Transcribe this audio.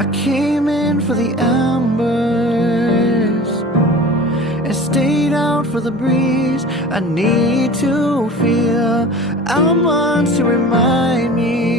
I came in for the embers and stayed out for the breeze. I need to feel elements to remind me